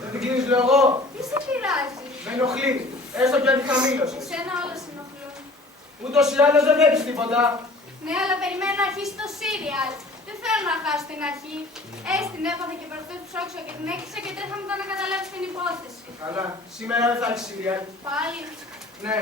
Δεν την κλείνεις, λέω εγώ. Τι σε πειράζει? Με ενοχλεί. Έστω κι αν τη χαμήλωσες. Εσένα όλα σε ενοχλούν. Ούτως ή άλλως δεν βλέπεις τίποτα. Ναι, αλλά περιμένω να αρχίσει το σύριαλ. Δεν θέλω να χάσω την αρχή. Την έπαθα και προχθές που ψάξω και την έκλεισα και τρέχα μετά να καταλάβεις την υπόθεση. Καλά. Σήμερα δεν θα έχει σύριαλ. Πάλι. Ναι.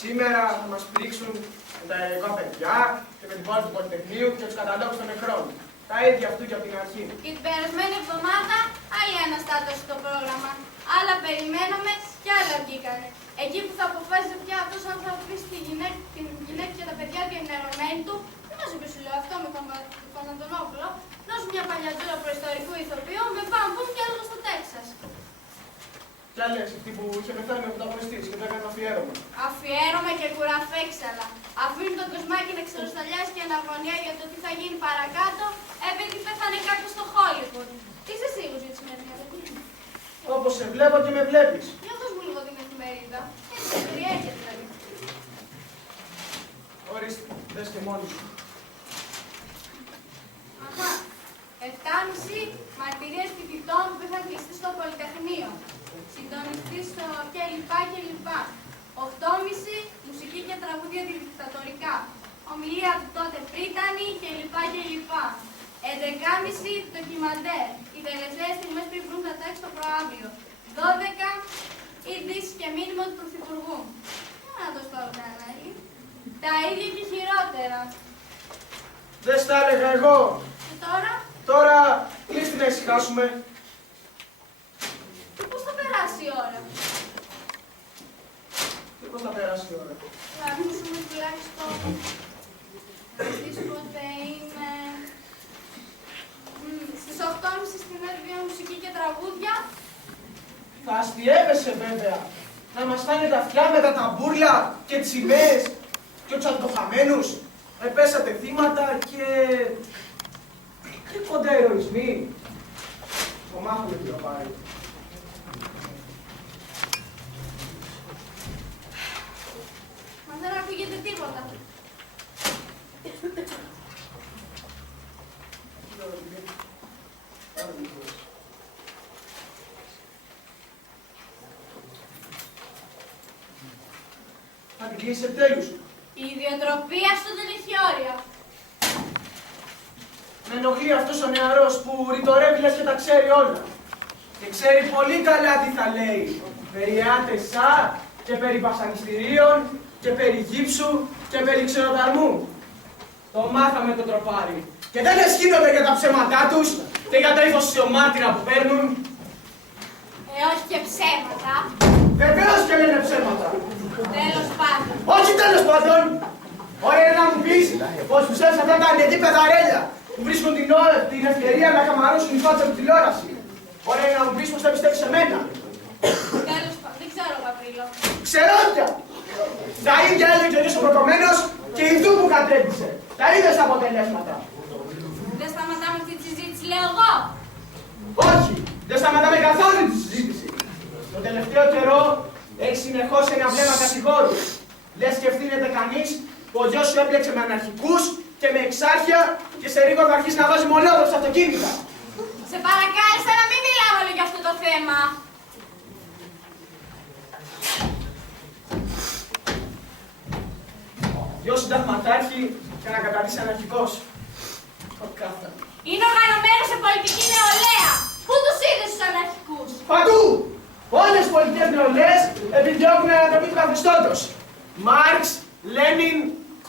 Σήμερα θα μας πρίξουν με τα ελληνικά παιδιά και με την πόλη του Πολυτεχνείου και τους καταλόγους των νεκρών. Τα ίδια αυτού και από την αρχή. Και την περασμένη εβδομάδα άλλη αναστάτωση στο πρόγραμμα. Άλλα περιμέναμε και άλλα βγήκανε. Εκεί που θα αποφάσισε πια αυτός αν θα αφήσει την γυναίκα και τα παιδιά διενερωμένη του, δεν μας είπε σου λέω αυτό με τον Ανατονόπουλο, δώσε μια παλιατζούρα προϊστορικού ηθοποιού με πάμπουν και έλεγα στο Τέξας. Ποια λες, αυτή που είχε πεθάνει ο πρωταγωνιστής και το έκανε αφιέρωμα. Αφιέρωμα και κουραφέξαλα. Αφήνει τον Κοσμάκη να ξεροσταλιάσει και αναγωνία για το τι θα γίνει παρακάτω, επειδή πέθανε κάποιος στο Χόλιγουντ. Είσαι σίγουρος για τη σημερινή αδελφή? Όπως σε βλέπω και με βλέπεις. Για δώσ' μου λίγο την εφημερίδα. Έτσι σε περιέχεται δηλαδή. Ορίστε, δες και μόνοι σου. Αχα. 7,5 μαρτυρίες φοιτητών που είχαν κλειστεί στο Πολυτεχνείο. Συντονιστής στο κλπ. 8,5 μουσική και τραγούδια δικτατορικά. Ομιλία του τότε Πρίτανη κλπ. 11,5 ντοκιμαντέρ. Οι τελευταίες στιγμές πριν βρουν τα τάξη στο προάβλιο. 12 ειδήσεις και μήνυμα του Πρωθυπουργού. Να το σπάω κανένα. Τα ίδια και χειρότερα. Δεν στα έλεγα εγώ. Και τώρα? Τώρα κλείστη να ησυχάσουμε. Και πώς θα περάσει η ώρα? Και πώς θα περάσει η ώρα? Θα ακούσουμε τουλάχιστον. Στις πότε είναι. Στις 8,5 στην Εύβοια μουσική και τραγούδια. Θα αστιεύεσαι βέβαια. Να μας φάνε τα αυτιά με τα ταμπούρια και τις σημαίες και τους αντοχαμένους. Πέσατε θύματα και κοντά ηρωισμοί. Το μάθαμε τι θα πάρει. Μα δεν ακούγεται τίποτα. Θα την κλείσει επιτέλους. Η ιδιοτροπία σου δεν έχει όρια. Με ενοχλεί αυτός ο νεαρός που ρητορεύει λες και τα ξέρει όλα. Και ξέρει πολύ καλά τι θα λέει. Περί άτεσα και περί βασανιστήριων και περί γύψου και περί ξεροδαρμού. Το μάθαμε το τροπάρι. Και δεν αισχύνονται για τα ψέματά τους και για το ήθος μάρτυρα που παίρνουν. Όχι και ψέματα. Βεβαίως και λένε ψέματα. Τέλος πάντων. Όχι τέλος πάντων. Ωραία είναι να μου πεις πως πιστεύεις αυτά τα ανεδί παιδαρέλια που βρίσκουν την ευκαιρία να καμαρώσουν η φάτσα του τηλεόραση. Ωραία είναι να μου πεις πως θα πιστεύεις σε μένα. Τέλος πάντων. Δεν ξέρω, Παπρίλο. Ξερόντια! Τα ίδια έλεγε ο ίδιος ο προκομμένος και η δού που κατρέπισε. Τα ίδια στα αποτελέσματα. Δεν σταματάμε αυτή τη συζήτηση, λέω εγώ. Όχι! Δεν σταματάμε καθόλου τη συζήτηση. Το τελευταίο καιρό έχει συνεχώς ένα βλέμμα κατηγόρου. Λες και ευθύνεται κανείς που ο γιος σου έπλεξε με αναρχικούς και με εξάρχεια και σε λίγο θα αρχίσει να βάζει μολόδο στα αυτοκίνητα. Σε παρακάλεσα να μην μιλάμε όλο για αυτό το θέμα. Γιος συνταγματάρχη και να καταδείς αναρχικός. Είναι οργανωμένο σε πολιτική νεολαία. Πού τους είδες τους αναρχικούς? Παντού! Όλες οι πολιτικές νεολαίες επιδιώκουν ανατροπή του καθεστώτος. Μάρξ, Λένιν,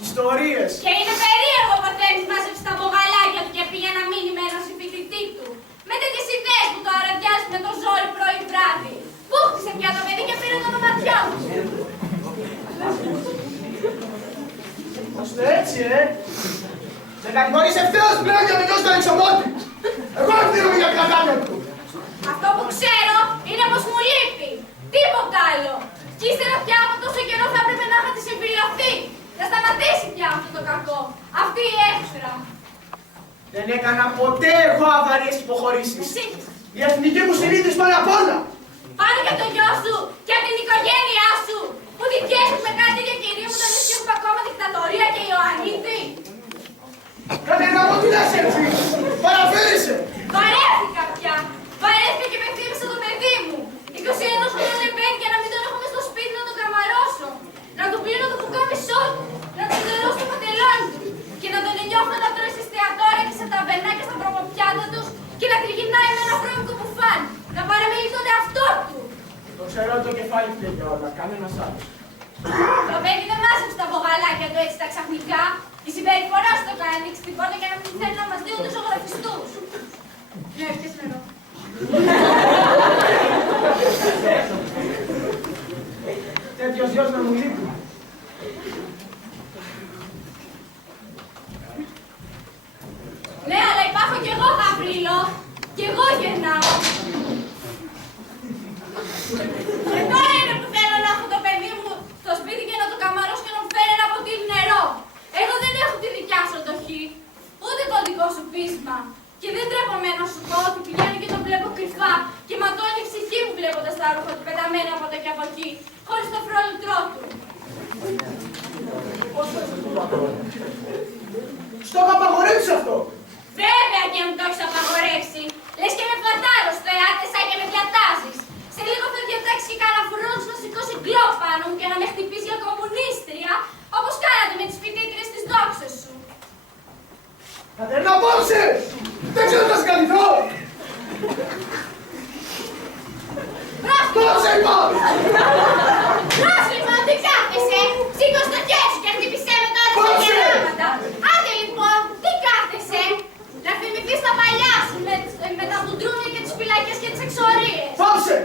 ιστορίες. Και είναι περίεργο ο Πατέρης μάζεψε τα μπογαλάκια του και πήγε να μείνει με έναν συμφοιτητή του. Με τέτοιες ιδέες που το αραδιάζει με το ζόρι πρωί βράδυ. Πού χτίσε πια το παιδί και πήρε το δωματιό του. Ώστε έτσι, δεν κατηγορείς ευθέως πλέον για το γιος του εξωμότη. Εγώ ευθύνομαι για την αγάπη του. Αυτό που ξέρω είναι πως μου λείπει. Τίποτα άλλο. Κι ύστερα πια από τόσο καιρό θα έπρεπε να είχα τη συμφιλειωθεί. Να σταματήσει πια αυτό το κακό. Αυτή η έχθρα. Δεν έκανα ποτέ εγώ αβαρίες και υποχωρήσεις. Εσύ. Η εθνική μου συνείδηση πάνω απ' όλα. Πάνω και το γιο σου και από την οικογένειά σου. Που δικαίστηκε με κάτι για κυρία που δεν ισχύουν ακόμα δικτατορία και Ιωαννίτη. Κατερίνα μου, τι λες έτσι. Παραφέρεσαι. Βαρέθηκα πια. Βαρέθηκα και με χτύπησε το Ξέρω το κεφάλι φταίει για όλα, κανένας άλλος. Το παιδί δεν μάζεψε τα μπογαλάκια του έτσι τα ξαφνικά. Η συμπεριφορά σου το κάνει, ανοίξει την πόρτα και να μην θέλει να μας δίνουν τους ζωγραφιστούς. Ναι, πιες νερό. Τέτοιος γιος να μου λείπει. Ναι, αλλά υπάρχω κι εγώ, Γαβρίλο. Κι εγώ γεννάω. Και τώρα είναι που θέλω να έχω το παιδί μου στο σπίτι και να το καμαρώσω και να μου φέρει ένα ποτήρι νερό. Εγώ δεν έχω τη δικιά σου αντοχή, ούτε το δικό σου πείσμα. Και δεν τρέπομαι να σου πω ότι πηγαίνω και τον βλέπω κρυφά και ματώνει η ψυχή μου βλέποντας τα ρούχα του πεταμένα από εδώ και από εκεί, χωρίς το φρόλουτρό του. Πώς θα σε το απαγορεύσει. Στο έχω απαγορεύσει αυτό. Βέβαια και μου το έχεις απαγορεύσει. Λες και με φλατάρω στο εάτεσα και με διατάζεις. Σε λίγο θα διατάξεις και κανένα φουρνός να σηκώσει γκλόπ πάνω μου και να με χτυπήσει για κομμουνίστρια, όπως κάνατε με τις φοιτήτριες της δόξας σου. Κατερίνα, απόψε! Δεν ξέρω να συγκαλυθώ! Πόψε, είπα! Πρόσλημα, τι κάθεσαι! Σήκω στο χέρι σου και χτύπησέ με τώρα στα γεράματα! Άντε λοιπόν, τι κάθεσαι! Να θυμηθείς τα παλιά σου με τα μπουντρούνια και τις φυλακές και τις εξορίες! Πόψε!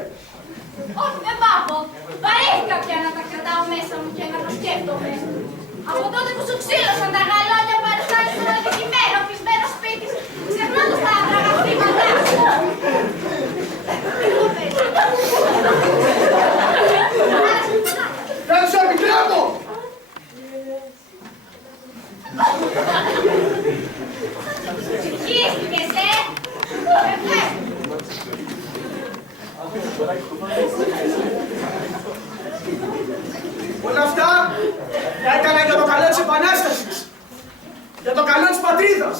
Όχι, δεν πάω. Βαρέθηκα πια να τα κρατάω μέσα μου και να τα σκέφτομαι. Από τότε που σου ξύλωσαν τα γαλόνια που αισθάνεσαι ένα δικημένο, πεισμένο σπίτι, ξεχνώντας τα αγραφήματά σου. Δεν σου επιτρέπω! Ψυχίστηκες, Όλα αυτά τα έκανα για το καλό της Επανάστασης. Για το καλό της πατρίδας.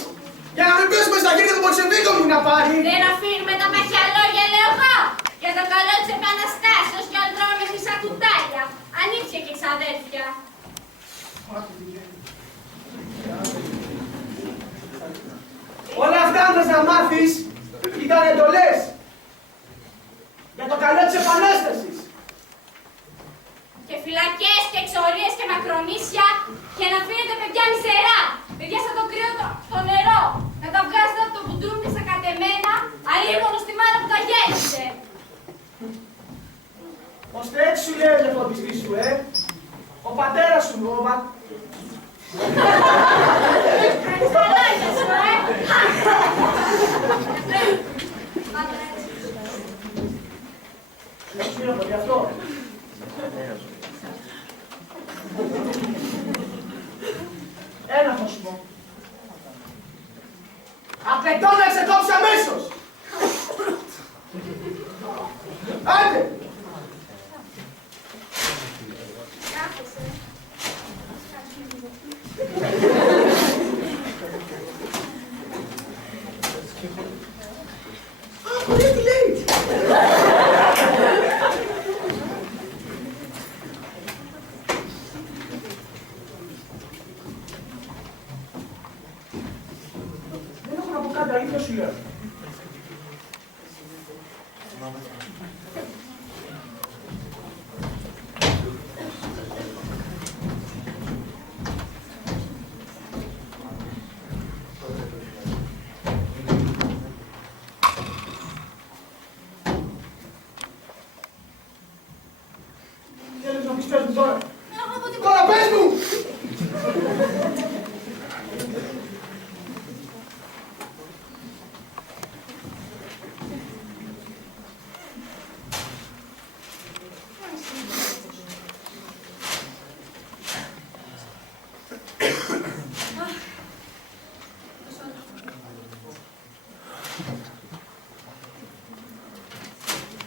Για να μην πέσουμε στα χέρια του Πολσεβίκου να πάρει. Δεν αφήνουμε τα παχιά λόγια, λέω εγώ. Για το καλό της Επαναστάσεως και όλο τρώμε χρυσά κουτάλια. Ανήψια και ξαδέρφια. Όλα αυτά, αν θες να μάθεις, ήταν εντολές. Για το καλό της Επανάστασης. Και φυλακές και εξορίες και μακρονήσια και να αφήνετε παιδιά μισερά. Παιδιά σαν το κρύο το νερό. Να τα βγάζετε από το μπουντρούμ και στα κατεμένα, αλίμονο στη μάνα που τα γέννησε. Ώστε έτσι σου λέει ο διαφωτιστής σου, Ο πατέρας σου, Στα λόγια σου, Γι' αυτό. Ένα θα σου πω. Απαιτώ να ξεκόψει αμέσως. Άντε. Ακούτε τι λέει. Δεν έχω να πω κάτι, αλήθεια σου λέω. Θέλεις να πεις πες μου τώρα. Τώρα πες μου!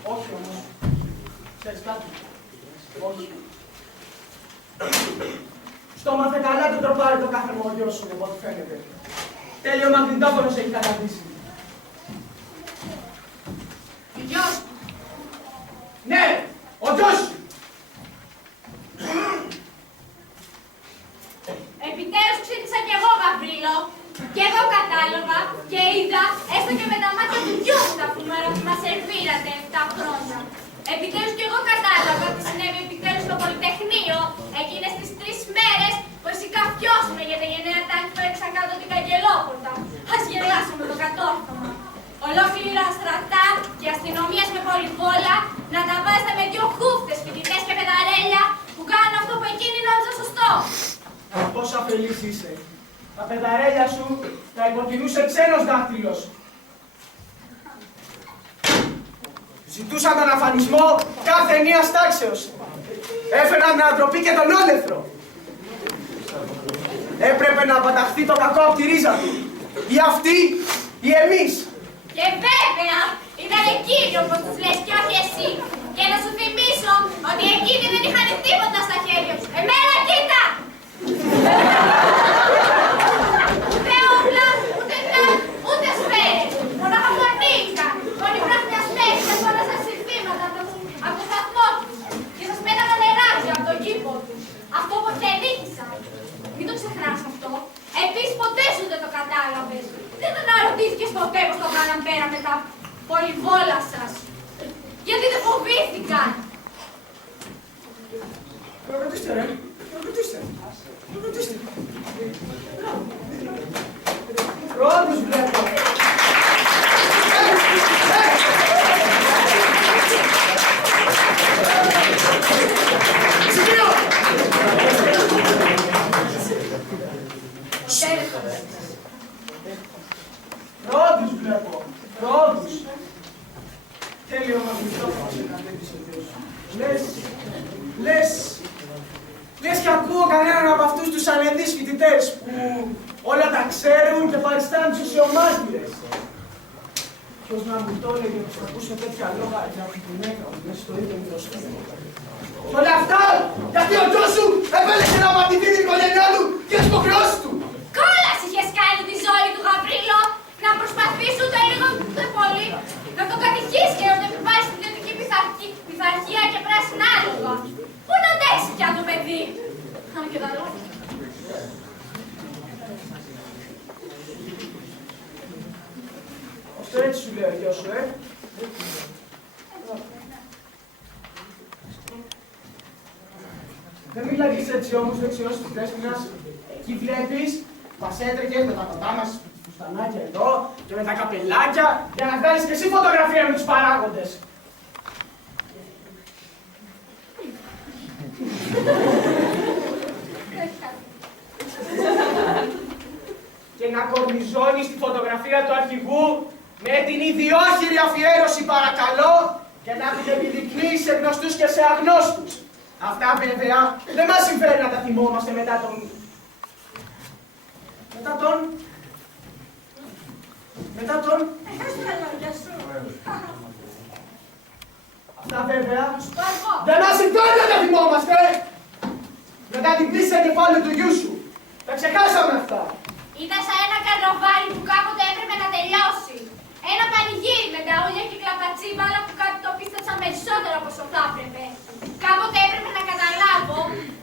Όχι όμως. Ξέρεις κάτι. Όχι. Στο μάθε καλά το τροπάρει το κάθε μοριό σου, από ό,τι φαίνεται. Τέλειο μαγνητόφωνος έχει καταντήσει. Γιος μου. Ναι, ο γιος σου. Επιτέλους ξύπνησα κι εγώ, Γαβρίλο. Κι εγώ κατάλαβα και είδα, έστω και με τα μάτια του γιού μου, τα φουμέρα που μας σερβίρατε 7 χρόνια. Επιτέλους και εγώ κατάλαβα τι συνέβη επιτέλους στο Πολυτεχνείο εκείνες τις 3 μέρες που εσύ καφιώσουμε για τα γενναία τάξη που έριξαν κάτω την καγκελόπορτα. Ας γελάσουμε το κατόρθωμα. Ολόκληρα στρατά και αστυνομίας με πολυβόλα να τα βάζετε με 2 χούφτες φοιτητές και πεδαρέλια που κάνουν αυτό που εκείνοι νόμιζαν σωστό. Πόσο αφελής είσαι. Τα πεδαρέλια σου τα υποτιμούσε ξένος δάχτυλος. Ζητούσαν τον αφανισμό κάθε ενίας τάξεως. Έφεραν την ανατροπή και τον όλεθρο. Έπρεπε να παταχθεί το κακό από τη ρίζα του. Ή αυτοί, ή εμείς. Και βέβαια, ήταν εκείνοι όπως τους λες και όχι εσύ. Και να σου θυμίσω ότι εκείνοι δεν είχαν τίποτα στα χέρια τους. Εμένα κοίτα! Ούτε όπλα, ούτε τάκ, ούτε σφαίρες. Μονάχα μου ανήκαν. Όλοι βράχνια σφαίρες και φόρασαν συνθήματα από το σταθμό τους. Και σας πέταγαν νεράκια από τον κήπο τους. Αυτό ποτέ νίκησαν. Μην το ξεχνάς αυτό. Επίσης ποτέ σου δεν το κατάλαβες. Δεν τον αναρωτήθηκες ποτέ πως το κάναν πέρα με τα πολυβόλα σας. Γιατί δεν φοβήθηκαν. Ρωτήστε ρε, ρωτήστε. Πρώτος βλέπω. Σημείο! Πρώτους βλέπω. Πρώτους. Τέλειο όμως μικρόφωνο να βλέπεις ο Θεός. Λες και ακούω κανέναν από αυτούς τους ανεδείς φοιτητές που όλα τα ξέρουν και παριστάνουν σοσιομάρτυρες. Ποιος να μου το έλεγε πως θα ακούσω τέτοια λόγια για την γυναίκα μου μέσα στο ίδιο μικρόσκοπο. Όλα αυτά γιατί ο γιος σου επέλεξε να μαντηθεί την οικογένειά του και τις υποχρεώσεις του. Κόλας είχες κάνει τη ζωή του Γαβρίλο να προσπαθήσει ούτε λίγο ούτε πολύ να το κατηχείς και να το επιβάλλεις στην ιδιωτική πειθαρχία και πράσινα άλογα. Πού να αντέξει πια το παιδί. Αν και τα λόγια. Αυτό έτσι σου λέει ο γιος σου, Δεν μιλάγεις έτσι όμως δεξιός της Δέσποινας. Εκεί βλέπεις, μας έτρεχες με τα κοντά μας φουστανάκια εδώ και με τα καπελάκια για να βγάλεις και εσύ φωτογραφία με τους παράγοντες. Και να κορνιζώνεις τη φωτογραφία του αρχηγού με την ιδιόχειρη αφιέρωση παρακαλώ και να την επιδεικνύεις σε γνωστούς και σε αγνώστους. Αυτά βέβαια δεν μας συμφέρει να τα θυμόμαστε μετά τον... Αυτά βέβαια δεν μας συμφέρει να τα θυμόμαστε μετά την πίστη σε κεφάλαιο του γιού σου. Τα ξεχάσαμε αυτά. Ήταν σαν ένα καρναβάλι που κάποτε έπρεπε να τελειώσει. Ένα πανηγύρι με τα ούλια και κλαπατσίμπαλα που κάτι το πίστεψαν περισσότερο από όσο θα έπρεπε. Κάποτε έπρεπε να καταλάβω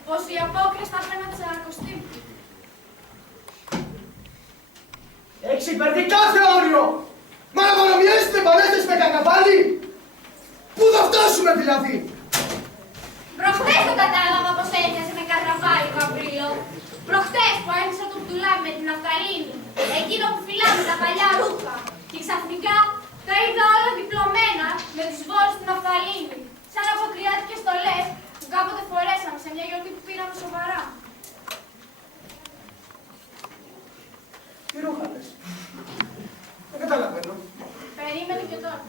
πως οι απόκριες θα πρέπει να τσαρακωστεί. Έχεις υπερβεί κάθε όριο! Μα να παρομοιάσεις την επανάσταση με καρναβάλι! Πού θα φτάσουμε δηλαδή! Προχτές το κατάλαβα πως έμοιαζε με καρναβάλι το Απρίλιο. Προχτές που άνοιξα το μπτουλάμι με την ναυταλίνη, εκείνο που φυλάμε τα παλιά ρούχα. Και ξαφνικά τα είδα όλα διπλωμένα με τις βόλες στην ναυταλίνη. Σαν αποκριάτικες στολές που κάποτε φορέσαμε σε μια γιορτή που πήραμε σοβαρά. Τι ρούχα λες. Δεν καταλαβαίνω. Περίμενε και τώρα.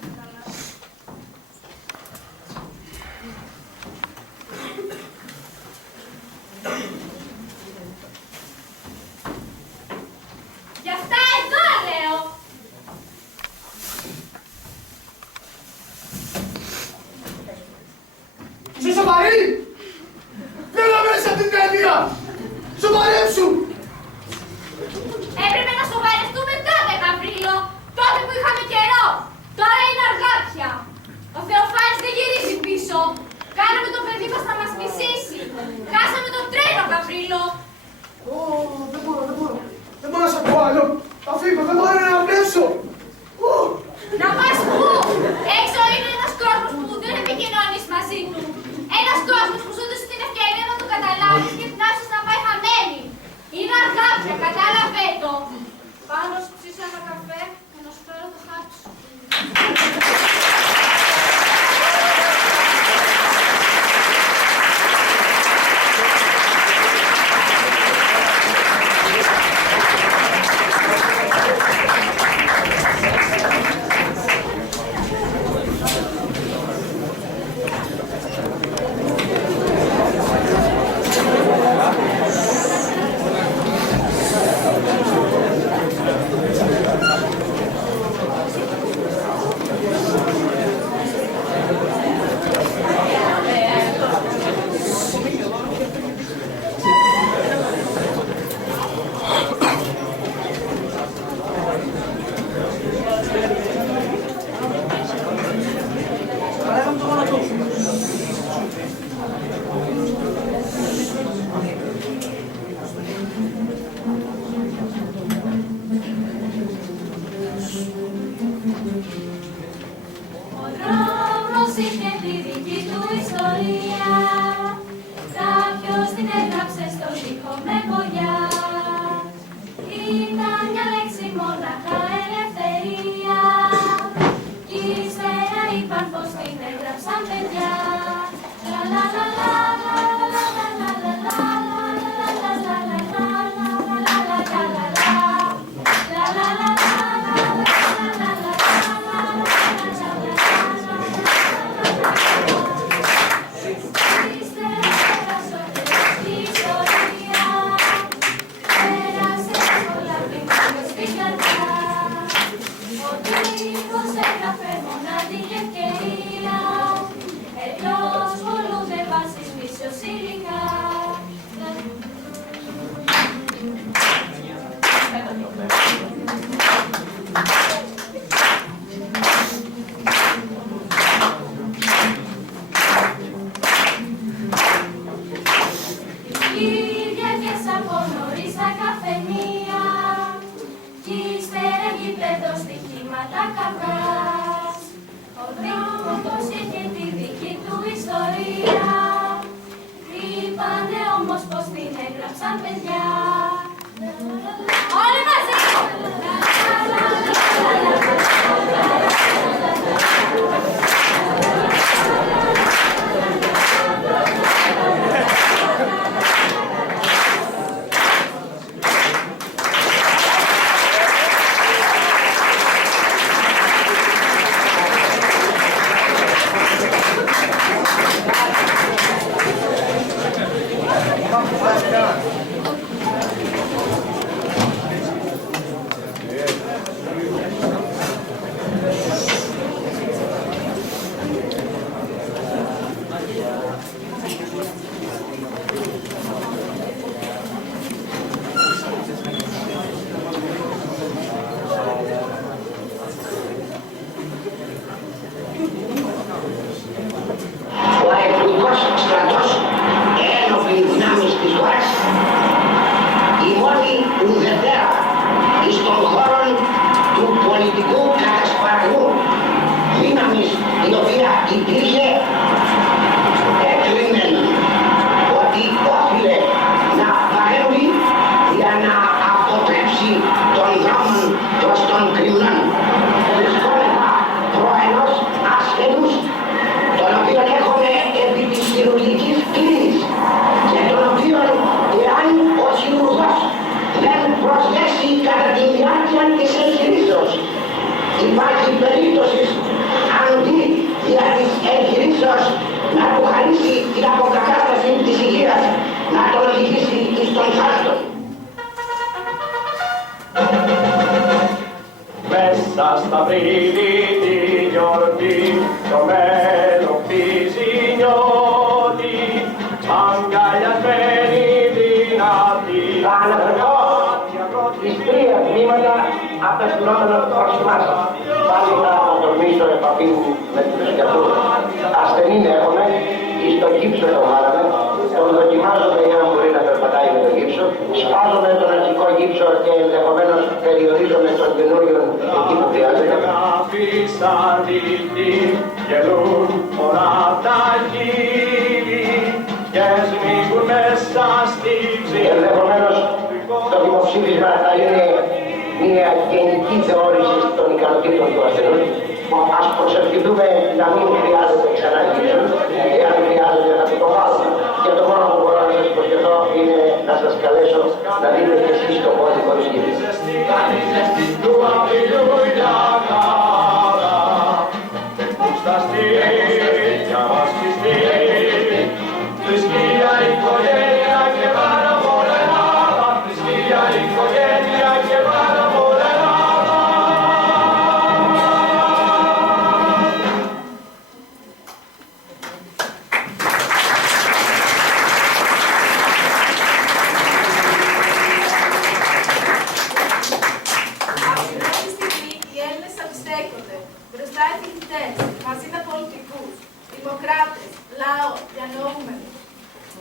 Γι' αυτά εδώ λέω. Είσαι σοβαρή! Πέρα μέσα την ταινία! Σοβαρέψου! Έπρεπε να σοβαρευτούμε τότε, Γαβρίλο. Τότε που είχαμε καιρό. Τώρα είναι αργά πια. Ο Θεοφάνης δεν γυρίζει πίσω. Κάναμε το παιδί μας να μας μισήσει. Χάσαμε το τρένο, Γαβρίλο. Δεν μπορώ να σ' ακούω άλλο. Θα φύγω, δεν μπορώ να αναπνεύσω. Να πας πού? Έξω είναι ένας κόσμος που δεν επικοινωνεί είχε τη δική του ιστορία. Κάποιος την έγραψε στο τοίχο με βολιά. Ήταν μια λέξη μόναχα ελευθερία. Κι ύστερα είπαν πως την έγραψαν παιδιά. Λα λα λα λα λα λα λα λα λα.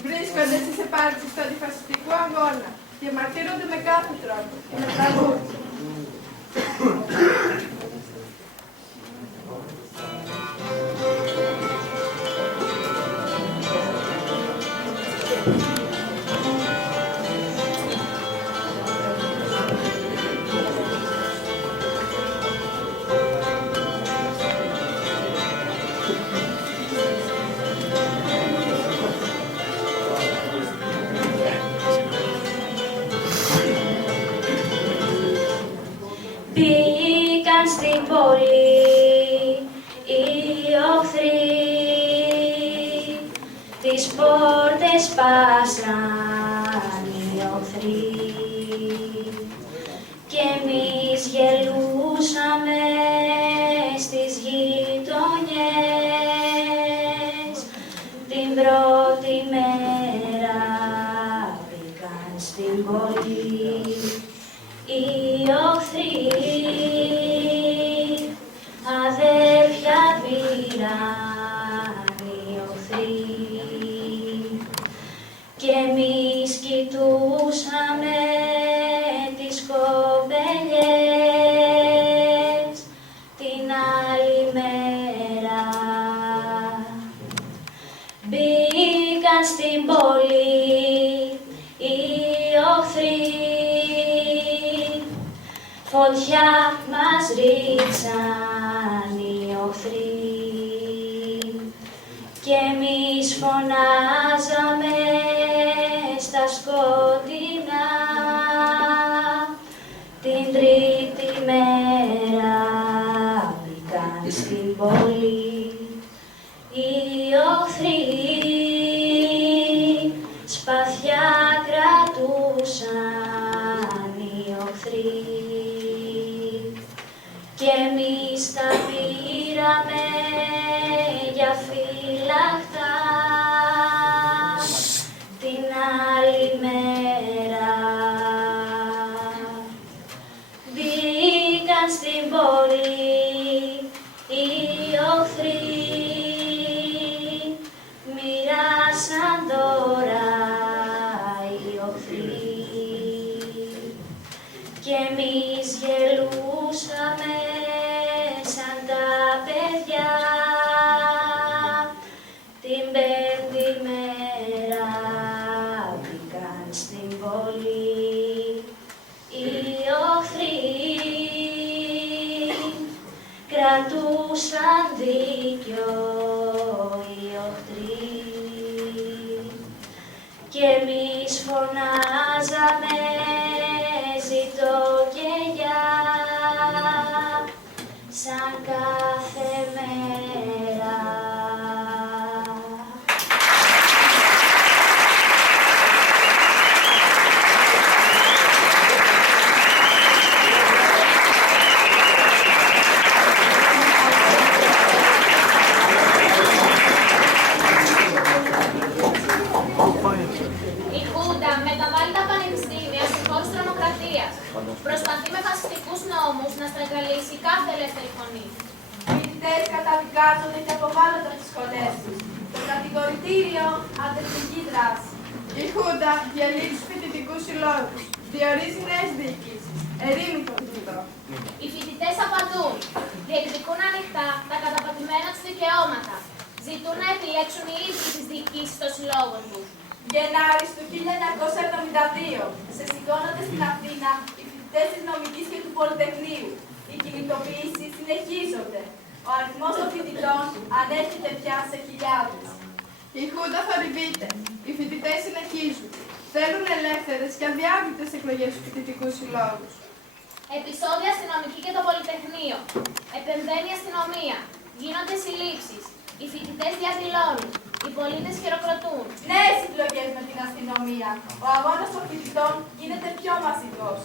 Βρίσκονται στις επάρξεις του αντιφασιστικού αγώνα και μαρτύρονται με κάθε τρόπο και με τραγούδια. Μπήκαν στην πόλη οι οχθροί, τις πόρτες σπάσαν οι οχθροί και εμείς γελούσαμε στις γειτονιές. Την πρώτη μέρα μπήκαν στην πόλη οι οχθροί, αδέρφια πήραν οι οχθροί και εμείς κοιτούσαμε τις κοπελιές την άλλη μέρα. Μπήκαν στην πόλη οι οχθροί, φωτιά μας ρίξαν οι οχθροί και εμείς φωνάζαμε στα σκοτεινά. Την τρίτη μέρα μπήκαν στην πόλη οι οχθροί, σπαθιά κρατούσαν οι οχθροί και εμείς τα πήραμε για φύλακτα την άλλη μέρα. Μπήκαν στην πόλη οι οχθροί, μοιράσαν τώρα οι οχθροί και εμείς γελούσαμε σαν τα παιδιά. Την πέμπτη μέρα μπήκαν στην πόλη οι οχθροί, κρατούσαν δίκιο οι οχθροί και εμείς φωνάζαμε ζητώ και γεια σαν κάθε μέρα. Η Χούντα μεταβάλλει τα πανεπιστήμια στην χώρα της τρομοκρατίας. Προσπαθεί με φασιστικούς νόμους να στραγγαλίσει κάθε ελεύθερη φωνή. Φοιτητές καταδικάζονται και αποβάλλονται από τις σχολές τους. Το κατηγορητήριο αντιδρική δράση. Η Χούντα διαλύει τους φοιτητικούς συλλόγους. Διορίζει νέες διοικήσεις. Ερήμη των φοιτητών. Οι φοιτητές απαντούν. Διεκδικούν ανοιχτά τα καταπατημένα τους δικαιώματα. Ζητούν να επιλέξουν οι ίδιοι τις διοικήσεις των συλλόγων τους. Γενάρης του 1972 σηκώνονται στην Αθήνα οι φοιτητές της Νομικής και του Πολυτεχνείου. Οι κινητοποιήσεις συνεχίζονται. Ο αριθμός των φοιτητών ανέρχεται πια σε χιλιάδες. Η Χούντα θορυβείται. Οι φοιτητές συνεχίζουν. Θέλουν ελεύθερες και αδιάκριτες εκλογές στους φοιτητικούς συλλόγους. Επεισόδια στη Νομική και το Πολυτεχνείο. Επεμβαίνει η αστυνομία. Γίνονται συλλήψεις. Οι φοιτητές διαδηλώνουν. Οι πολίτες χειροκροτούν. Νέες συλλογές με την αστυνομία. Ο αγώνας των φοιτητών γίνεται πιο μαζικός.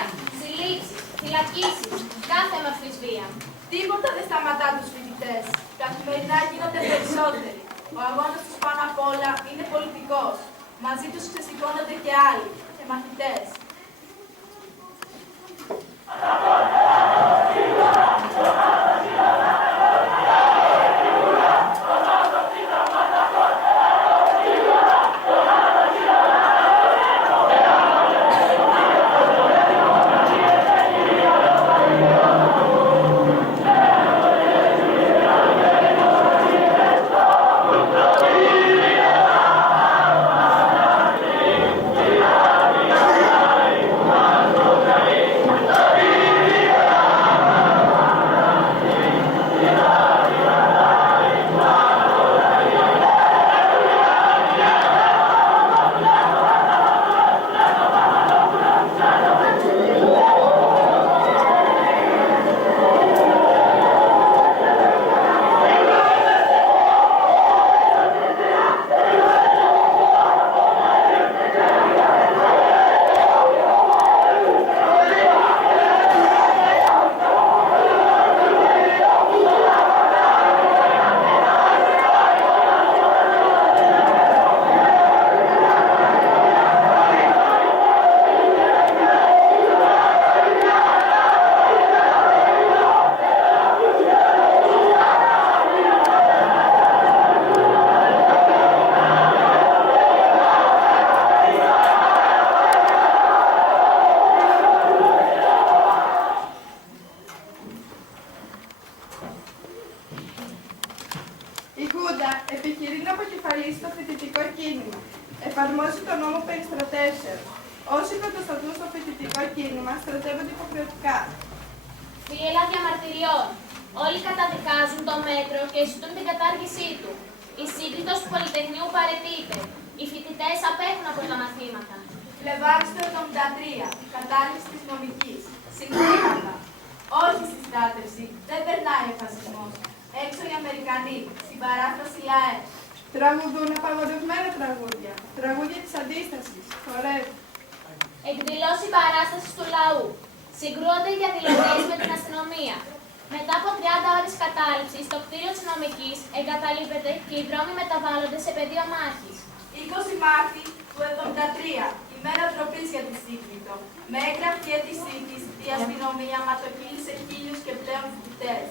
βία, συλλήψεις, φυλακίσεις, κάθε μορφής βία. Τίποτα δεν σταματά τους φοιτητές. Καθημερινά γίνονται περισσότεροι. Ο αγώνας τους πάνω απ' όλα είναι πολιτικός. Μαζί τους ξεσηκώνονται και άλλοι, και μαθητές. Η Χούντα επιχειρεί να αποκεφαλίσει το φοιτητικό κίνημα. Εφαρμόζει τον νόμο περί στρατεύσεων. Όσοι πρωτοστατούν στο φοιτητικό κίνημα στρατεύονται υποχρεωτικά. Θύελλα διαμαρτυριών. Όλοι καταδικάζουν το μέτρο και ζητούν την κατάργησή του. Η σύγκλιτος του Πολυτεχνείου παραιτείται. Οι φοιτητές απέχουν από τα μαθήματα. Φλεβάρι στο 73. Κατάργηση της νομικής. Συνθήματα. Όχι στη στράτευση. Δεν περνάει ο φασισμός. Έξω οι Αμερικανοί. Συμπαράσταση ΛΑΕ. Τραγουδούν απαγορευμένα τραγούδια. Τραγούδια της αντίστασης. Χορεύουν. Εκδηλώσει παράστασης του λαού. Συγκρούονται οι διαδηλωτές με την αστυνομία. Μετά από 30 ώρες κατάληψης, το κτίριο της νομικής εγκαταλείπεται και οι δρόμοι μεταβάλλονται σε πεδίο μάχης. 20 Μάρτη του 73. Ημέρα ντροπής για τη Σύγκλιτο. Με έγγραφη αίτησή της, η αστυνομία ματοκύλησε 1000 και πλέον φοιτητές.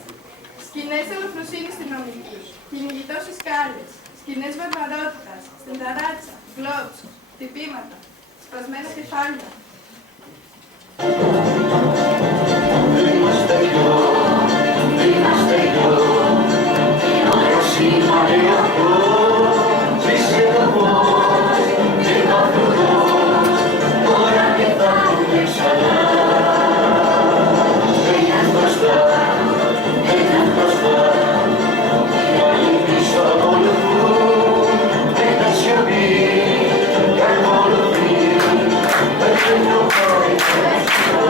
Σκηνές ελοφροσύνης στην νομική. Κυνηγητός στις σκάλες. Σκηνές βαρβαρότητας. Στην ταράτσα. Γκλόπς. Χτυπήματα. Σπασμένα κεφάλια. Thank you.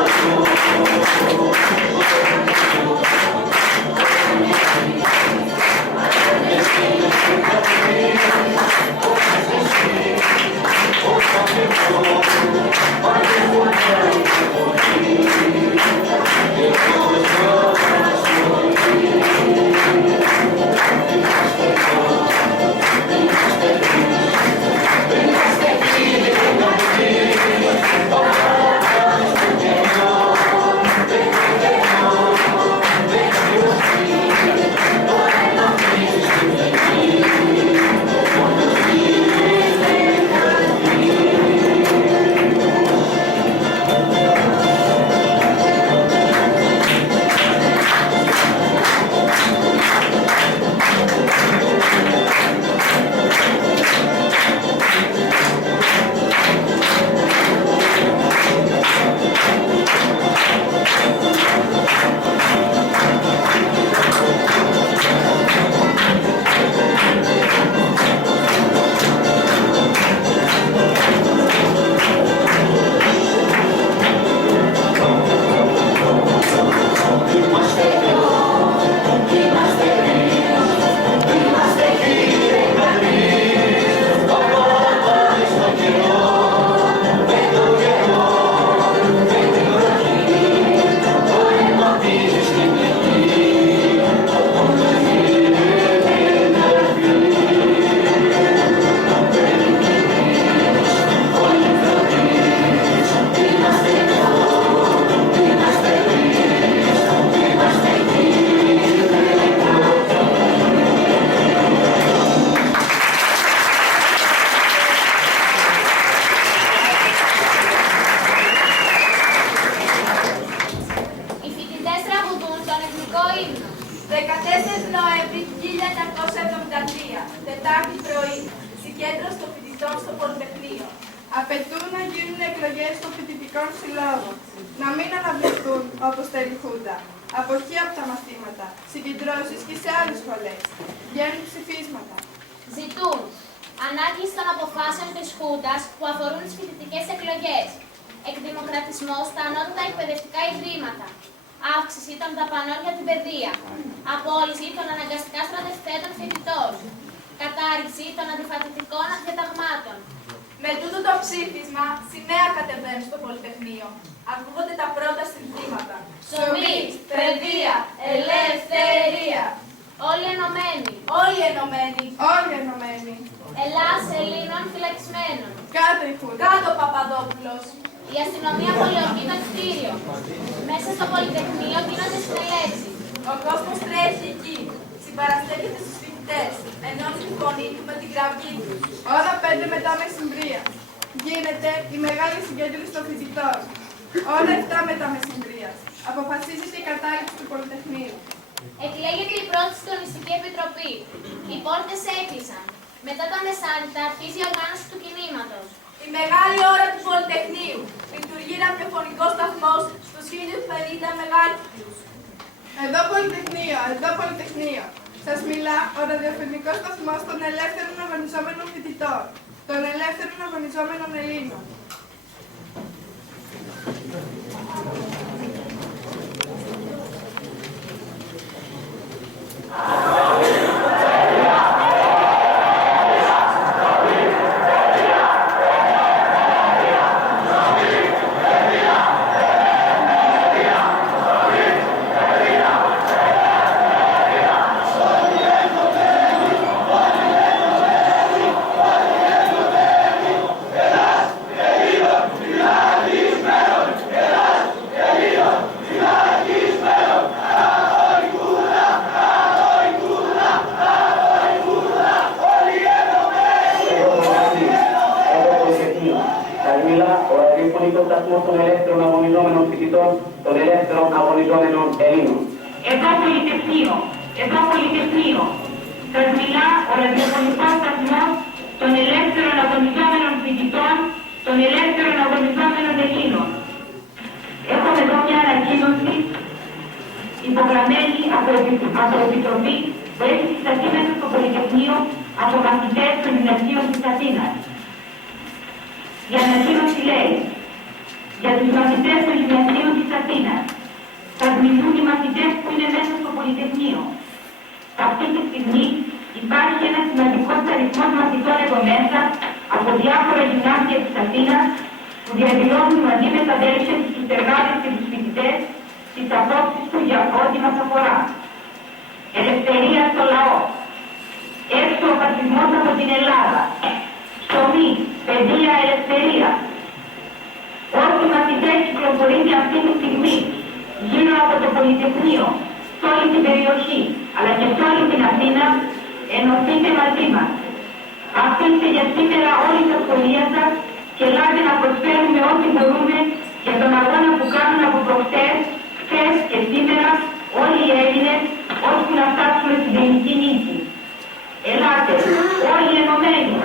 14 Νοέμβρη 1973, Τετάρτη πρωί, συγκέντρωση των φοιτητών στο Πολυτεχνείο. Απαιτούν να γίνουν εκλογές των φοιτητικών συλλόγων, να μην αναβληθούν όπως θέλει η Χούντα. Αποχή από τα μαθήματα, συγκεντρώσεις και σε άλλες σχολές. Βγαίνουν ψηφίσματα. Ζητούν ανάκληση των αποφάσεων της Χούντας που αφορούν τις φοιτητικές εκλογές, εκδημοκρατισμό στα ανώτατα εκπαιδευτικά ιδρύματα, αύξηση των δαπανών για την παιδεία, απόλυση των αναγκαστικά στρατευτέτων φοιτητών, κατάργηση των αντιφατητικών διαταγμάτων. Με τούτο το ψήφισμα, σημαία κατεβαίνει στο Πολυτεχνείο. Ακούγονται τα πρώτα συνθήματα. Ψωμί, παιδεία, ελευθερία. όλοι ενωμένοι. Όλοι ενωμένοι. Όλοι ενωμένοι. Ελλάς Ελλήνων φυλακισμένων. Κάτω η Χούντα. Κάτω Παπαδόπουλος. Η αστυνομία πολιορκεί το κτίριο. Μέσα στο Πολυτεχνείο γίνονται συνελεύσεις. Ο κόσμος τρέχει εκεί. Συμπαραστέκεται στους φοιτητές. Ενώνει τη φωνή του με την κραυγή τους. Ώρα 5 μετά μεσημβρία. Γίνεται η μεγάλη συγκέντρωση των φοιτητών. Ώρα 7 μετά μεσημβρίας. Αποφασίζεται η κατάληψη του Πολυτεχνείου. Εκλέγεται η πρώτη συντονιστική επιτροπή. Οι πόρτες έκλεισαν. Μετά τα μεσάνυχτα αρχίζει η οργάνωση του κινήματος. Η μεγάλη ώρα του Πολυτεχνείου. Λειτουργεί ραδιοφωνικός σταθμός στους 1050 μεγάκυκλους. Εδώ Πολυτεχνείο, εδώ Πολυτεχνείο. Σας μιλά ο ραδιοφωνικός σταθμός των ελεύθερων αγωνιζόμενων φοιτητών, των ελεύθερων αγωνιζόμενων Ελλήνων. των ελεύθερων αγωνιζόμενων φοιτητών, των ελεύθερων αγωνιζόμενων Ελλήνων. Εδώ Πολυτεχνείο, εδώ Πολυτεχνείο. Σας μιλά ο ραδιοφωνικός σταθμός των ελεύθερων αγωνιζόμενων φοιτητών, των ελεύθερων αγωνιζόμενων Ελλήνων. Έχουμε εδώ μια ανακοίνωση υπογραμμένη από επιτροπή που έχει συσταθεί μέσα στο Πολυτεχνείο από μαθητές των γυμνασίων της Αθήνας. Η ανακοίνωση λέει: για τους μαθητές των γυμνασίων της Αθήνας. Θα μιλούν οι μαθητές που είναι μέσα στο Πολυτεχνείο. Αυτή τη στιγμή υπάρχει ένα σημαντικός αριθμός μαθητών εδώ μέσα από διάφορα γυμνάσια της Αθήνας που διαδηλώνουν μαζί με τα αδέλφια τους, τους εργάτες και τους φοιτητές τις απόψεις του για ό,τι μας αφορά. Ελευθερία στο λαό. Έξω ο φασισμός από την Ελλάδα. Ψωμί, παιδεία, ελευθερία. Όσοι μαθητές κυκλοφορείτε αυτή τη στιγμή γύρω από το Πολυτεχνείο, σε όλη την περιοχή, αλλά και σε όλη την Αθήνα, ενωθείτε μαζί μας. Αφήστε για σήμερα όλη τα σχολεία σας και ελάτε να προσφέρουμε ό,τι μπορούμε για τον αγώνα που κάνουν από προχτές, χθες και σήμερα όλοι οι Έλληνες, ώσπου να φτάσουμε στην τελική νίκη. Ελάτε, όλοι ενωμένοι.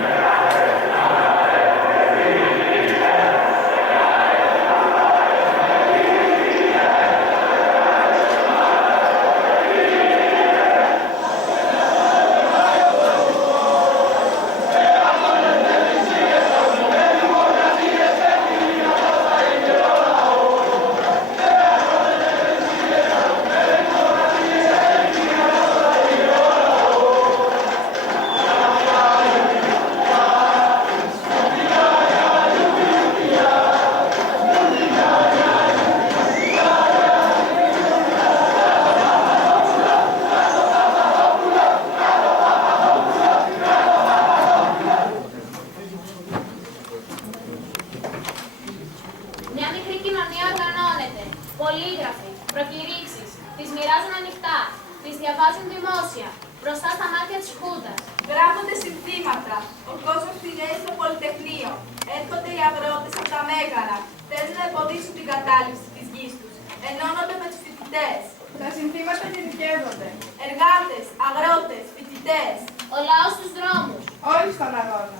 Γράφονται συνθήματα. Ο κόσμος πηγαίνει στο Πολυτεχνείο. Έρχονται οι αγρότες από τα Μέγαρα. Θέλουν να εμποδίσουν την κατάληψη της γης τους. Ενώνονται με τους φοιτητές. Θα Τα συνθήματα γενικεύονται. Εργάτες, αγρότες, φοιτητές. Ο λαός στους δρόμους. Όλοι στον αγώνα.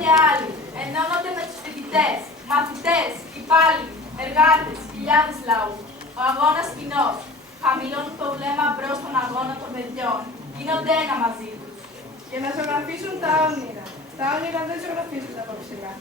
και άλλοι ενώνονται με τους φοιτητές, μαθητές, υπάλληλοι, εργάτες, χιλιάδες λαού. Ο αγώνας κοινός. Χαμηλώνουν το βλέμμα μπρος στον αγώνα των παιδιών. Γίνονται ένα μαζί τους. Και να ζωγραφίσουν τα όνειρα. Τα όνειρα δεν ζωγραφίζονται από ψηλά.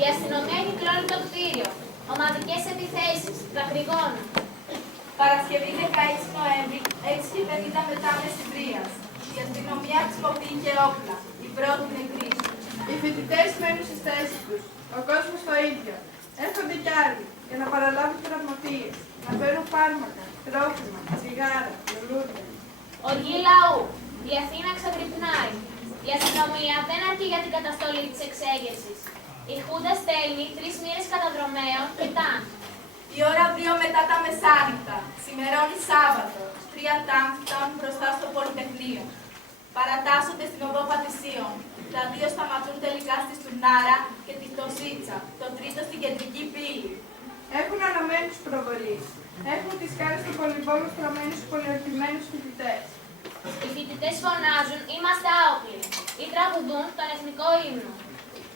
Η αστυνομία κυκλώνει το κτίριο. Ομαδικές επιθέσεις, δακρυγόνα. Παρασκευή 16 Νοέμβρη, 6:50 μετά μεσημβρίας. Η αστυνομία χρησιμοποιεί και όπλα. Οι πρώτοι νεκροί. Οι φοιτητές μένουν στις θέσεις τους. Ο κόσμος το ίδιο. Έρχονται κι άλλοι για να παραλάβουν τραυματίες, να παίρνουν φάρμακα, τρόφιμα, τσιγάρα, λουλούδια. Οργή λαού. Η Αθήνα ξαγρυπνάει. Η αστυνομία δεν αρκεί για την καταστολή της εξέγερσης. Η Χούντα στέλνει 3 μοίρες καταδρομέων και τάγκ. Η ώρα 2 μετά τα μεσάνυχτα. Σημερώνει Σάββατο. 3 τάγκ φτάνουν μπροστά στο Πολυτεχνείο. Παρατάσσονται στην οδό Πατησίων. Τα 2 σταματούν τελικά στη Στουρνάρα και τη Στοσίτσα. Το τρίτο στην κεντρική πύλη. Έχουν αναμένους προβολείς. Έχουν τις κάρες του πολυβόλου στραμμένους στους πολιορκημένους φοιτητές. Οι φοιτητές φωνάζουν «Είμαστε άοπλοι» ή τραγουδούν τον εθνικό ύμνο.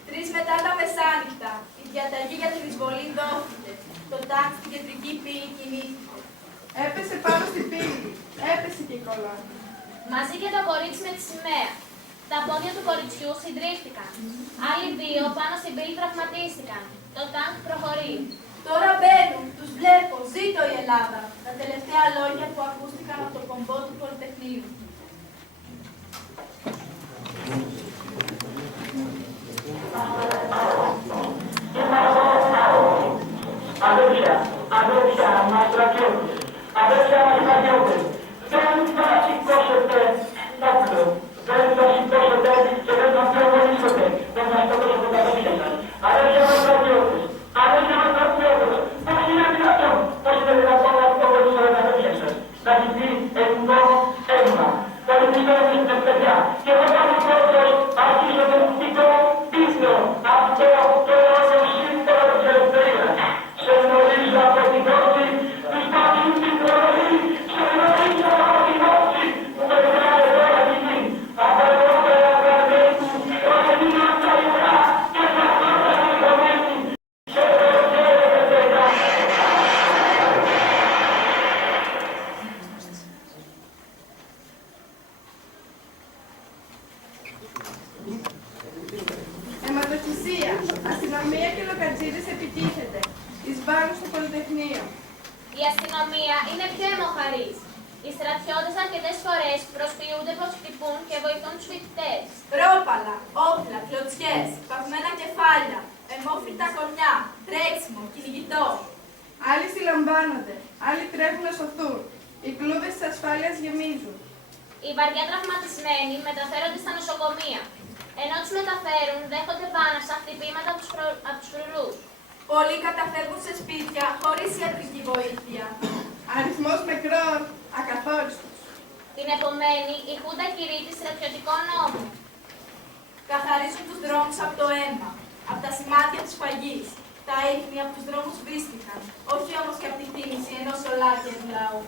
3 μετά τα μεσάνυχτα. Η διαταγή για την εισβολή δόθηκε. Το τάγκ στην κεντρική πύλη κινήθηκε. Έπεσε πάνω στην πύλη. Έπεσε και η κολόνα. Μαζί και το κορίτσι με τη σημαία. Τα πόδια του κοριτσιού συντρίφθηκαν. Άλλοι 2 πάνω στην πύλη τραυματίστηκαν. Το τάγκ προχωρεί. Τώρα μπαίνουν, τους βλέπω, ζήτω η Ελλάδα. Τα τελευταία λόγια που ακούστηκαν από το κομπό του Πολυτεχνείου. Αδέρφια, αδέρφια μας στρατιώτες, αδέρφια μας στρατιώτες, δεν θα σηκώσετε όπλο, δεν θα σηκώσετε και δεν θα πυροβολήσετε, δεν θα σκοτώσετε τα αδέρφια σας. Αδέρφια μας στρατιώτες, αδέρφια μας στρατιώτες, πώς είναι δυνατόν, πώς είναι δυνατόν να πυροβολήσετε τα αδέρφια σας. Να ζητεί ελληνικό αίμα. Πολυπιστεύετε παιδιά και εγώ κάνω πρώτος αρχίζω τον ηθικό ύπνο. Λοκατζίδης επιτίθεται εις βάρος του Πολυτεχνείου. Η αστυνομία είναι πιο αιμοχαρής. Οι στρατιώτες αρκετές φορές προσποιούνται πως χτυπούν και βοηθούν τους φοιτητές. Ρόπαλα, όπλα, κλωτσιές, παγμένα κεφάλια, αιμόφυτα κορμιά, τρέξιμο, κυνηγητό. Άλλοι συλλαμβάνονται, άλλοι τρέχουν να σωθούν. Οι κλούβες της ασφάλειας γεμίζουν. Οι βαριά τραυματισμένοι μεταφέρονται στα νοσοκομεία. Ενώ τους μεταφέρουν, δέχονται βάναυσα χτυπήματα από τους φρουρούς. Πολλοί καταφεύγουν σε σπίτια χωρίς ιατρική βοήθεια. Αριθμός νεκρών ακαθόριστος. Την επομένη, η Χούντα κηρύττει στρατιωτικό νόμο. Καθαρίζουν τους δρόμους από το αίμα, από τα σημάδια της σφαγής. Τα ίχνη από τους δρόμους βρίσκηκαν, όχι όμως και από τη θύμηση ενός ολάκερου λαού.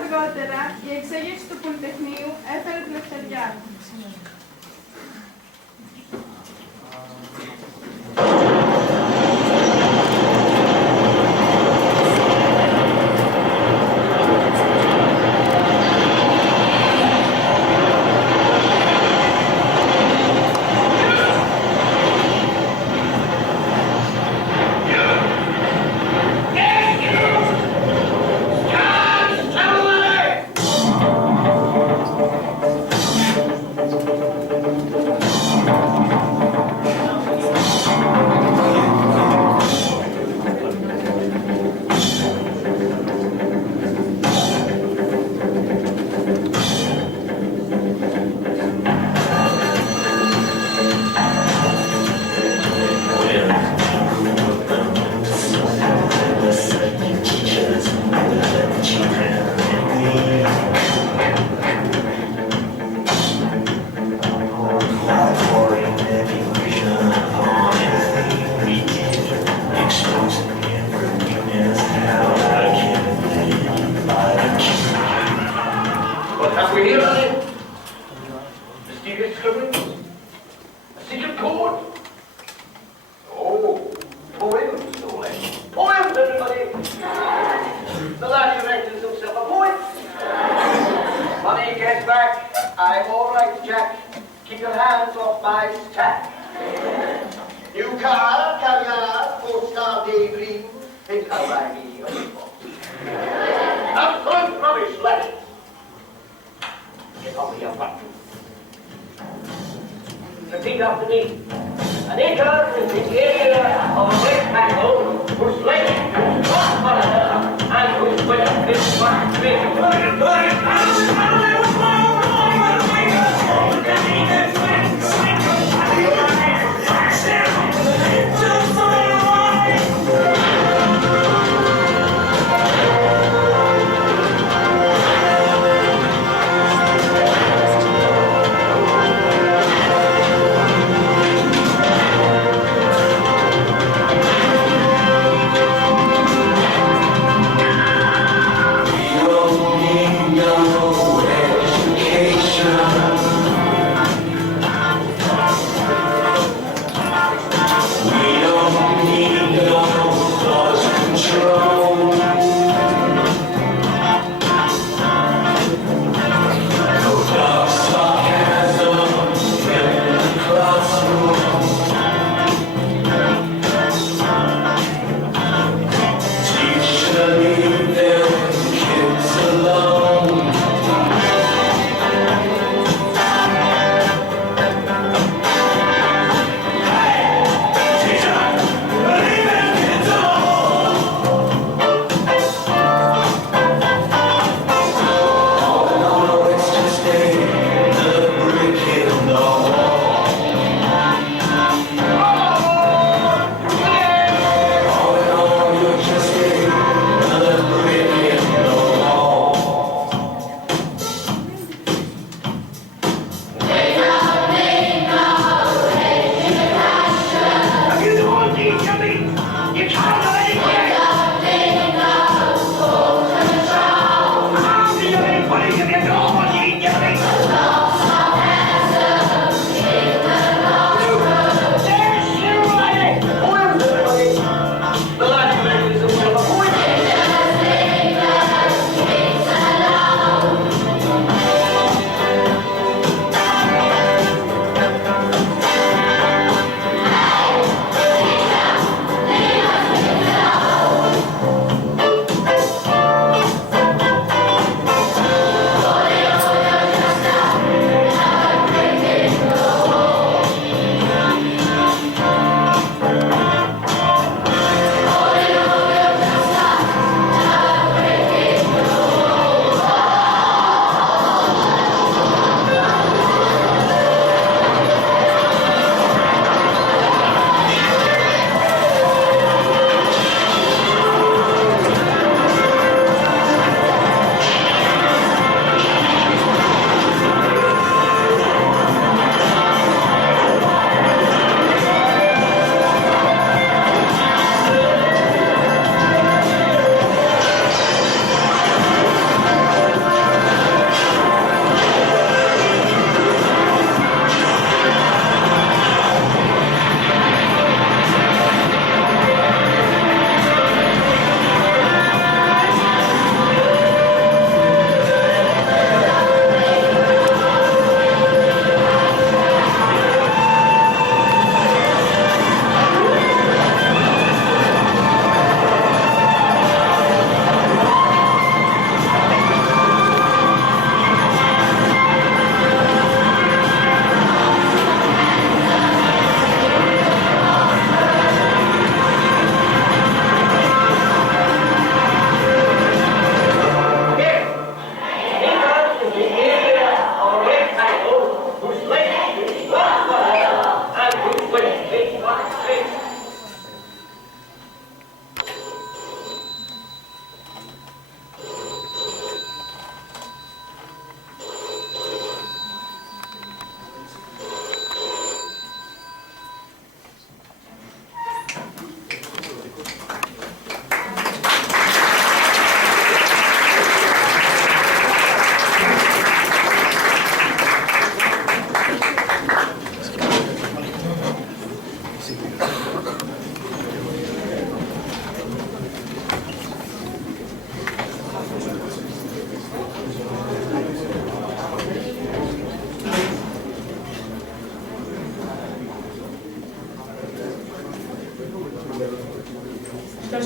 Αργότερα, η εξέγερση του Πολυτεχνείου έφερε τη λευτεριά. Repeat after me. An acre is the area of a rectangle whose length is 1 and whose width is 1 Yo Στο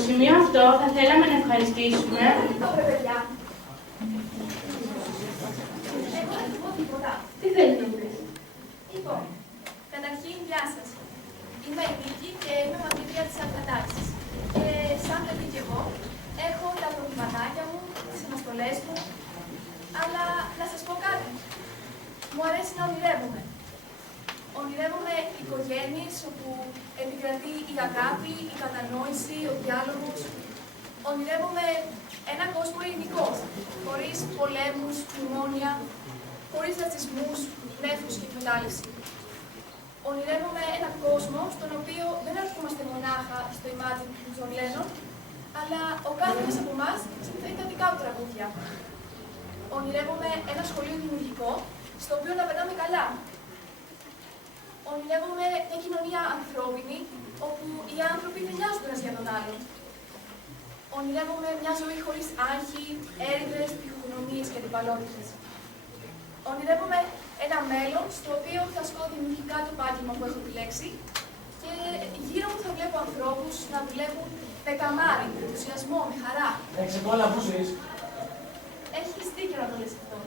σημείο αυτό θα θέλαμε να ευχαριστήσουμε. Τι θέλει να πεις? Λοιπόν, καταρχήν, γεια σας. Είμαι η Νίκη και είμαι μαθήτρια της Αλφατάξης. Και σαν παιδί κι εγώ, έχω τα προβληματάκια μου, τις αναστολές μου, αλλά να σας πω κάτι. Μου αρέσει να ονειρεύομαι. Ονειρεύομαι οικογένειες όπου επικρατεί η αγάπη, η κατανόηση, ο διάλογος. Ονειρεύομαι έναν κόσμο ειρηνικό, χωρίς πολέμους, μνημόνια, χωρίς ρατσισμούς, νέφους και εκμετάλλευση. Ονειρεύομαι έναν κόσμο στον οποίο δεν αρκούμαστε μονάχα στο Imagine του John Lennon, αλλά ο κάθε ένας από εμάς συνθέτει τα δικά του τραγούδια. Ονειρεύομαι ένα σχολείο δημιουργικό, στο οποίο να περνάμε καλά. Ονειρεύομαι μια κοινωνία ανθρώπινη, όπου οι άνθρωποι δεν νοιάζονται ένας για τον άλλον. Ονειρεύομαι μια ζωή χωρίς άγχη, έρηδες, διχογνωμίες και αντιπαλότητες. Ονειρεύομαι ένα μέλλον στο οποίο θα ασκώ δημιουργικά το επάγγελμα που έχω επιλέξει και γύρω μου θα βλέπω ανθρώπους να δουλεύουν με καμάρι, με ενθουσιασμό, με χαρά. Έχεις όλα που ζεις. Έχεις δίκιο να το λες αυτό.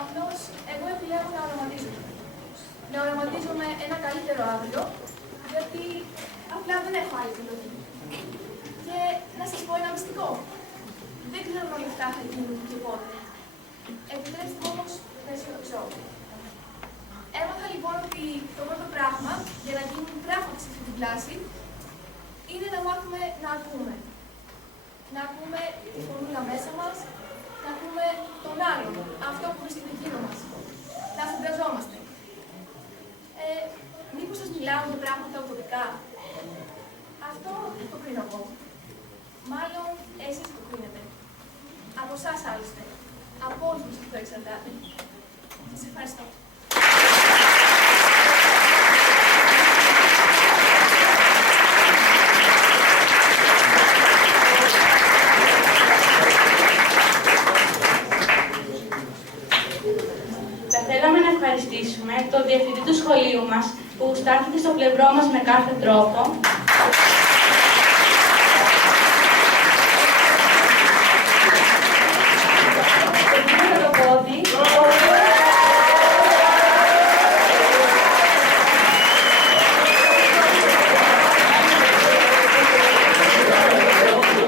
Απλώς, εγώ επιλέγω να οραματίζομαι. Να οραματίζομαι ένα καλύτερο αύριο, γιατί απλά δεν έχω άλλη επιλογή. Και να σας πω ένα μυστικό. Δεν ξέρω αν όλα αυτά θα γίνουν και πότε. Επιτρέψτε μου όμως να αισιοδοξώ. Έμαθα λοιπόν ότι το πρώτο πράγμα για να γίνουν πράγματα σε αυτή την κλάση είναι να μάθουμε να ακούμε. Να ακούμε τη φωνούλα μέσα μας, να ακούμε τον άλλον, αυτό που βρίσκεται γύρω μας. Να φανταζόμαστε. Μήπως σας μιλάω για πράγματα οτοπικά. Αυτό δεν το κρίνω εγώ. Μάλλον εσείς το κρίνετε. Από εσάς άλλωστε. Από όλους μας αυτό εξαρτάται. Σας ευχαριστώ. Θα θέλαμε να ευχαριστήσουμε τον διευθυντή του σχολείου μας που στάθηκε στο πλευρό μας με κάθε τρόπο. Τον κύριο Κατοπόδη,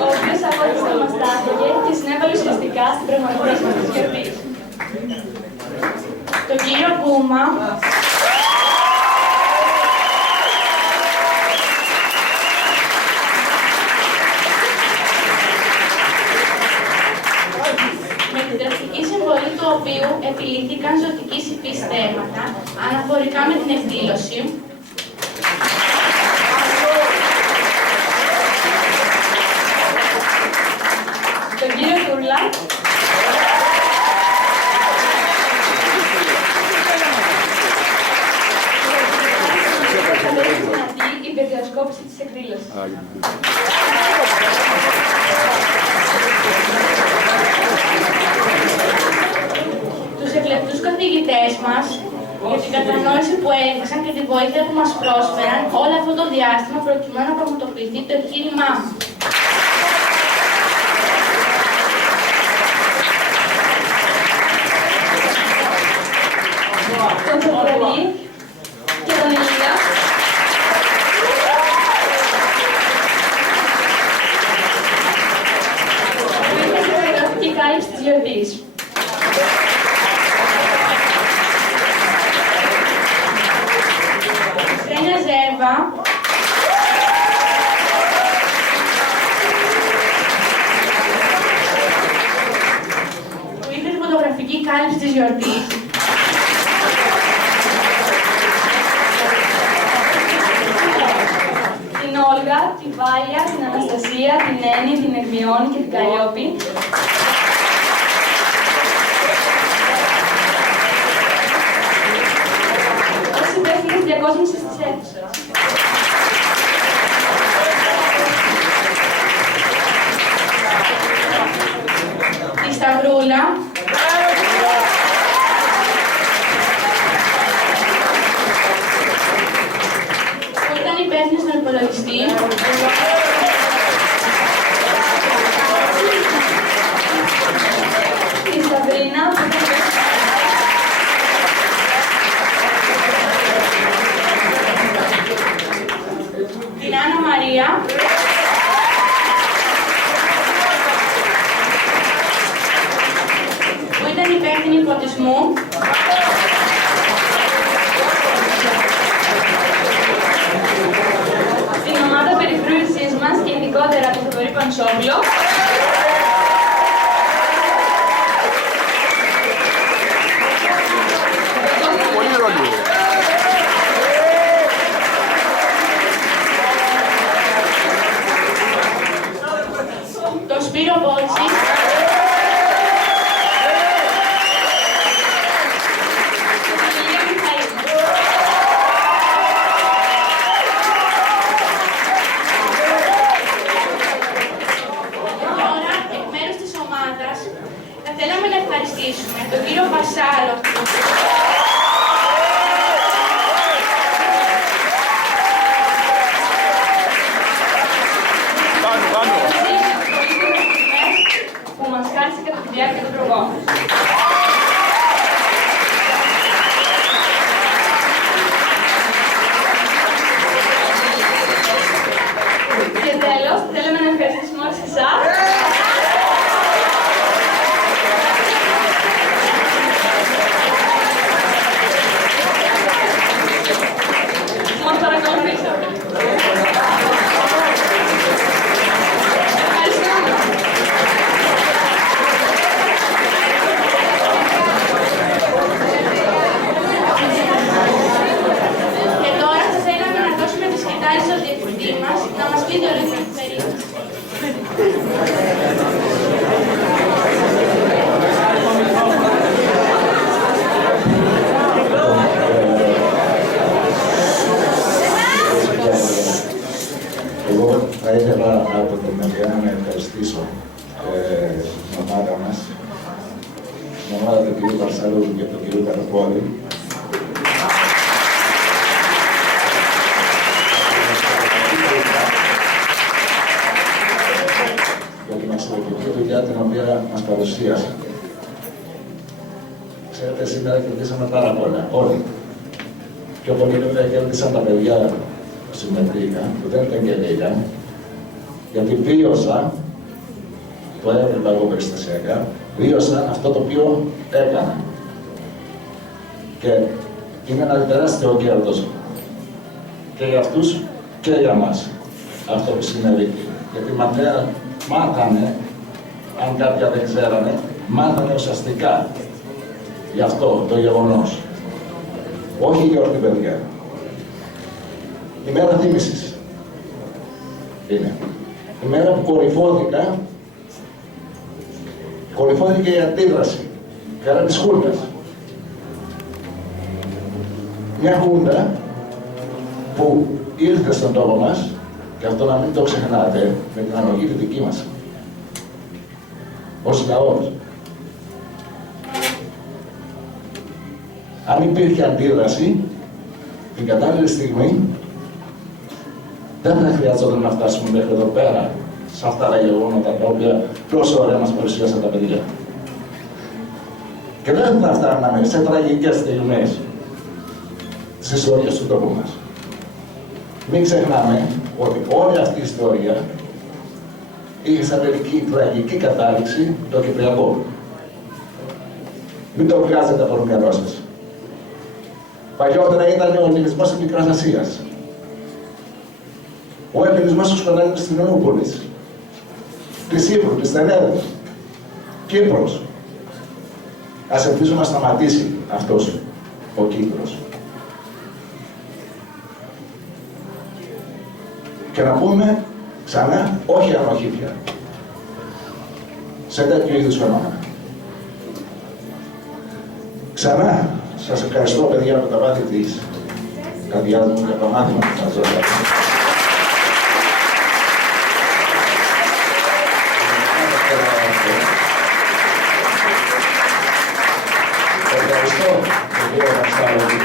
ο οποίος απόλυτα μας τάχθηκε και συνέβαλε ουσιαστικά στην πραγματοποίηση μας της γιορτής. Τον κύριο Κούμα, με την δραστική συμβολή του οποίου επιλύθηκαν ζωτικής υφής θέματα αναφορικά με την εκδήλωση. Τον κύριο Τούρλα, η βιντεοσκόπηση της εκδήλωσης. Τους εκλεπτούς καθηγητές μας για την κατανόηση που έδειξαν και τη βοήθεια που μας πρόσφεραν όλο αυτό το διάστημα προκειμένου να πραγματοποιηθεί το εγχείρημά μου. Τον Τσοκρανή και τον Ηλία. Που είχε τη φωτογραφική κάλυψη της γιορτής. Στένια Ζέρβα. Που είχε τη φωτογραφική κάλυψη της γιορτής. Την Όλγα, τη Βάλια, την Αναστασία, την Έννη, την Ερμιόνη και την Καλλιόπη. Όσοι υπεύθυνες διακόσμησης της αίθουσας. υπολογιστή. Τη Σαβρίνα, την Άννα Μαρία, που ήταν υπεύθυνη φωτισμού, την ομάδα περιφρούρησης μας και ειδικότερα τον Θοδωρή Πανσόπουλο, το Σπύρο Πότση, θέλαμε να ευχαριστήσουμε τον κύριο Βασάλο, που μας χάρισε κατά τη διάρκεια του προγόνου. Και τέλος, θέλαμε να ευχαριστήσουμε όλους εσάς. Μας παρακολουθήσατε. Ευχαριστούμε. Και τώρα θα θέλαμε να δώσουμε τη σκητάλη στον διευθυντή μας να μας πει το λόγο της περίπτωσης. Εγώ θα ήθελα από την Μαριάννα να ευχαριστήσω την ομάδα μας, την ομάδα του κ. Βασάλου και του κ. Καραπόλη. Για την εξαιρετική δουλειά την οποία μας παρουσίασαν. Ξέρετε, σήμερα κερδίσαμε πάρα πολλά, όλοι. Πιο πολύ βέβαια κέρδισαν τα παιδιά που συμμετείχαν, που δεν ήταν και λίγα, γιατί βίωσα, το έβλεπα εγώ περιστασιακά, βίωσα αυτό το οποίο έκανα. Και είναι ένα τεράστιο κέρδος και για αυτούς και για μας αυτό που συνέβη. Γιατί μάθανε, αν κάποια δεν ξέρανε, μάθανε ουσιαστικά γι' αυτό το γεγονός. Όχι η γιορτή, παιδιά. Η μέρα θύμησης είναι. Η μέρα που κορυφώθηκε η αντίδραση κατά της Χούντας. Μια Χούντα που ήρθε στον τόπο μας, και αυτό να μην το ξεχνάτε, με την ανοχή τη δική μας, ως λαός. Αν υπήρχε αντίδραση, την κατάλληλη στιγμή, δεν θα χρειαζόταν να φτάσουμε μέχρι εδώ πέρα, σε αυτά τα γεγονότα τα οποία τόσο ωραία μας παρουσίασαν τα παιδιά. Και δεν θα φτάναμε σε τραγικές στιγμές της ιστορίας του τόπου μας. Μην ξεχνάμε ότι όλη αυτή η ιστορία είχε σαν τελική τραγική κατάληξη το Κυπριακό. Μην το βγάζετε από το μυαλό σας. Παλιότερα ήταν ο ελληνισμός της Μικράς Ασίας. Ο ελληνισμός του σκοτάδι της Νούπολης, της Ήπρου, της Τενέδας, Κύπρος. Ας ελπίζουμε να σταματήσει αυτός ο κύκλος. Και να πούμε ξανά, όχι ανοχή πια, σε τέτοιου είδους φαινόμενα. Ξανά, σας ευχαριστώ παιδιά από τα βάθη της καρδιάς μου για το μάθημα που σας δώσατε. Ευχαριστώ τον κύριο Βασάλη.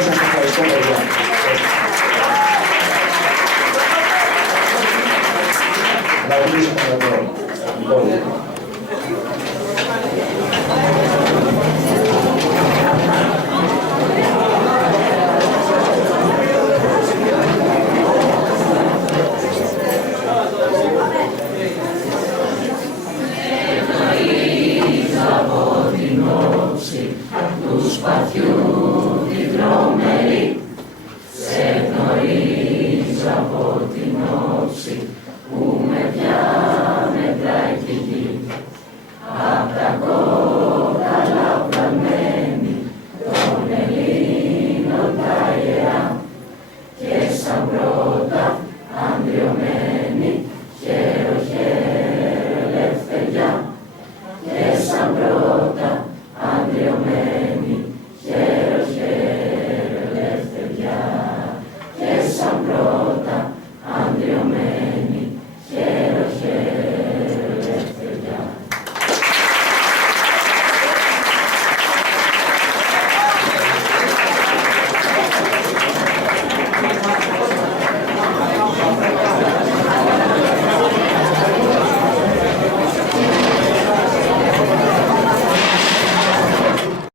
Σας ευχαριστώ παιδιά. Να κλείσουμε εδώ. Του σπαθιού την τρομερή, σε γνωρίζω από την όψη που με διάμετρα η γη. Απ' τα κόκαλα βγαλμένη των Ελλήνων τα ιερά και σαν πρώτα αντριωμένη χαίρο χαίρο ελευθεριά και σαν πρώτα αντριωμένη χαίρο χαίρο ελευθεριά και σαν πρώτα αντριωμένη